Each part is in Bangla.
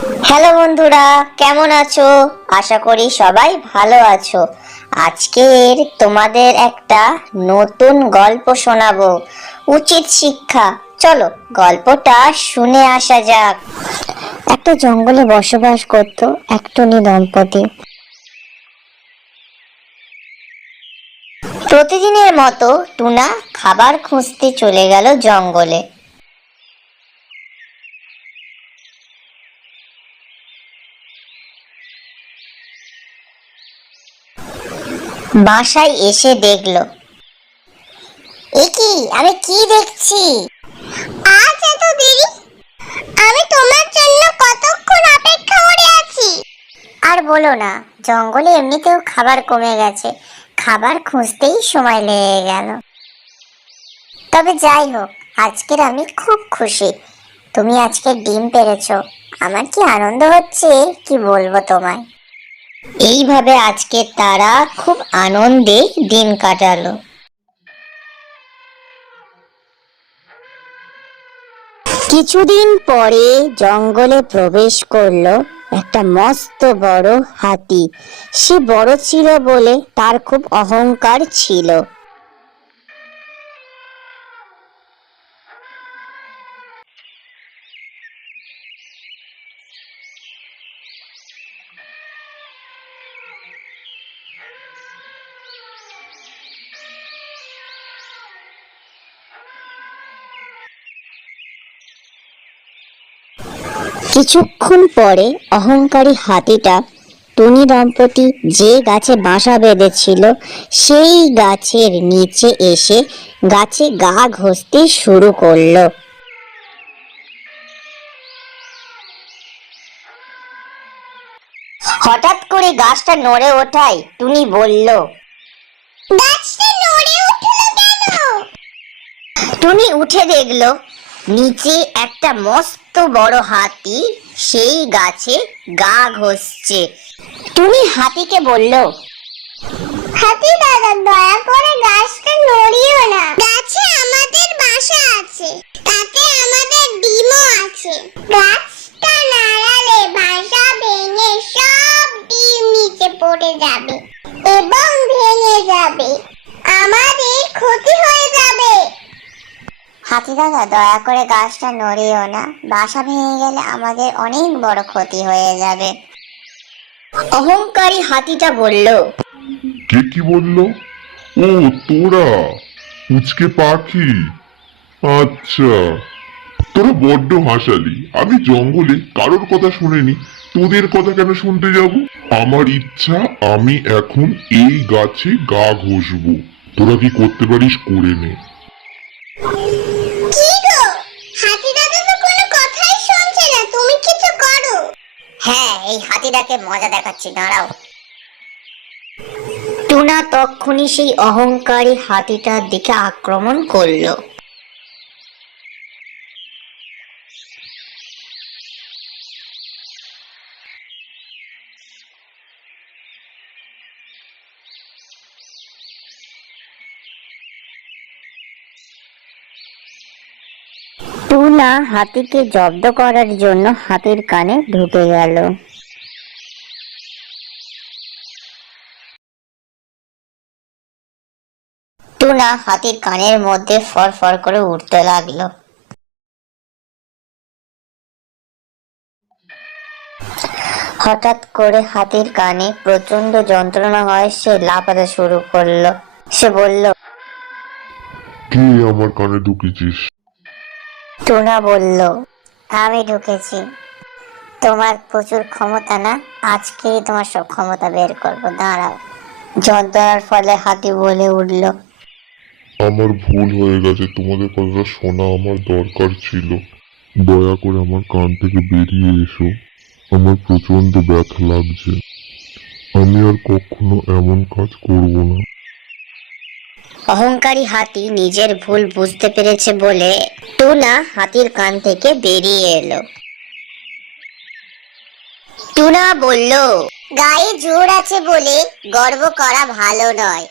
হ্যালো বন্ধুরা, কেমন আছো? আশা করি সবাই ভালো আছো। আজকের তোমাদের একটা নতুন গল্প শোনাবো, উচিত শিক্ষা। চলো গল্পটা শুনে আসা যাক। একটা জঙ্গলে বসবাস করত এক টুনি দম্পতি। প্রতিদিনের মতো টুনা খাবার খুঁজতে চলে গেল জঙ্গলে। বাসায় এসে দেখলো, আমি কি দেখছি? আজ এত দেরি? আমি তোমার জন্য কতক্ষণ অপেক্ষা করে আছি। আর বলো না, জঙ্গলে এমনিতেও খাবার কমে গেছে, খাবার খুঁজতেই সময় লেগে গেল। তবে যাই হোক, আজকের আমি খুব খুশি। তুমি আজকে ডিম পেড়েছো, আমার কি আনন্দ হচ্ছে কি বলবো তোমায়। এইভাবে আজকে তারা খুব আনন্দে দিন কাটালো। কিছুদিন পরে জঙ্গলে প্রবেশ করলো একটা মস্ত বড় হাতি। সে বড় ছিল বলে তার খুব অহংকার ছিল। কিছুক্ষণ পরে অহংকারী হাতিটা টুনি দম্পতি যে গাছে বাসা বেঁধেছিল সেই গাছের নিচে এসে গাছে গা ঘষতে শুরু করলো। হঠাৎ করে গাছটা নড়ে ওঠায় টুনি বলল, গাছটা নড়ে উঠলো কেন? টুনি উঠে দেখলো নিচে একটা মস্ত বড় হাতি সেই গাছে গা ঘষছে। টুনি হাতিকে বলল, হাতি দাদা, দয়া করে গাছটা নড়িও না। গাছে আমাদের বাসা আছে, তাতে আমাদের ডিমও আছে। গাছটা নাড়ালে বাসা ভেঙে সব ডিম নিচে পড়ে যাবে এবং ভেঙে যাবে, আমাদের ক্ষতি হয়ে যাবে। হাতি দাদা, দয়া করে গাছটা নড়িও না, বাসা ভেঙে গেলে আমাদের অনেক বড় ক্ষতি হয়ে যাবে। অহংকারী হাতিটা বলল, কে কি বললো? ও, তোরা উচকে পাখি। আচ্ছা, তোরা বড্ড হাসালি। আমি জঙ্গলে কারোর কথা শুনিনি, তোদের কথা কেন শুনতে যাব? আমার ইচ্ছা, আমি এখন এই গাছে গা ঘষবো। তোরা কি করতে পারিস করে নে। কি গো, হাতি দাদা তো কোনো কথাই শুনছে না, তুমি কিছু করো। হ্যাঁ, এই হাতিটাকে মজা দেখাচ্ছি, দাঁড়াও। টুনা তক্ষুনি সেই অহংকারী হাতিটার দিকে আক্রমণ করলো। টুনা হাতিকে জব্দ করার জন্য হাতির কানে ঢুকে গেল। টুনা হাতির কানের মধ্যে ফরফর করে উঠতে লাগলো। হঠাৎ করে হাতির কানে প্রচন্ড যন্ত্রণা হয়, সে লাফাতে শুরু করলো। সে বলল, কে আমার কানে ঢুকেছিস? টুনা বলল, আমি ঢুকেছি। তোমার প্রচুর ক্ষমতা না, আজকেই তোমার সব ক্ষমতা বের করবো, দাঁড়াও। যন্ত্রণার ফলে হাতি বলে উঠল, আমার ভুল হয়ে গেছে, তোমাদের কথাটা শোনা আমার দরকার ছিল। দয়া করে আমার কান থেকে বেরিয়ে এসো, আমার প্রচন্ড ব্যথা লাগছে। আমি আর কখনো এমন কাজ করব না। অহংকারী হাতি নিজের ভুল বুঝতে পেরেছে বলে টুনা হাতির কান থেকে বেরিয়ে এলো। টুনা বলল, গায়ে জোর আছে বলে গর্ব করা ভালো নয়,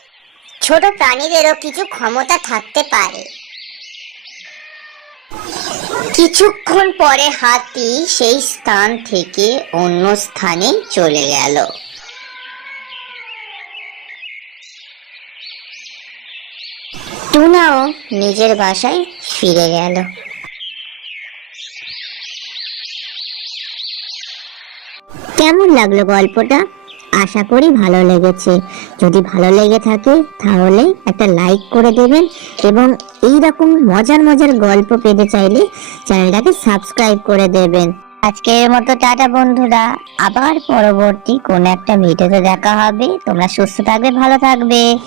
ছোট প্রাণীদেরও কিছু ক্ষমতা থাকতে পারে। কিছুক্ষণ পরে হাতি সেই স্থান থেকে অন্য স্থানে চলে গেল। টুনাও নিজের বাসায় ফিরে গেল। কেমন লাগলো গল্পটা? আশা করি ভালো লেগেছে। যদি ভালো লেগে থাকে তাহলে একটা লাইক করে দেবেন এবং এই রকম মজার মজার গল্প পেতে চাইলে চ্যানেলটাকে সাবস্ক্রাইব করে দেবেন। আজকের মতো টাটা বন্ধুরা, আবার পরবর্তী কোন একটা ভিডিওতে দেখা হবে। তোমরা সুস্থ থাকবে, ভালো থাকবে।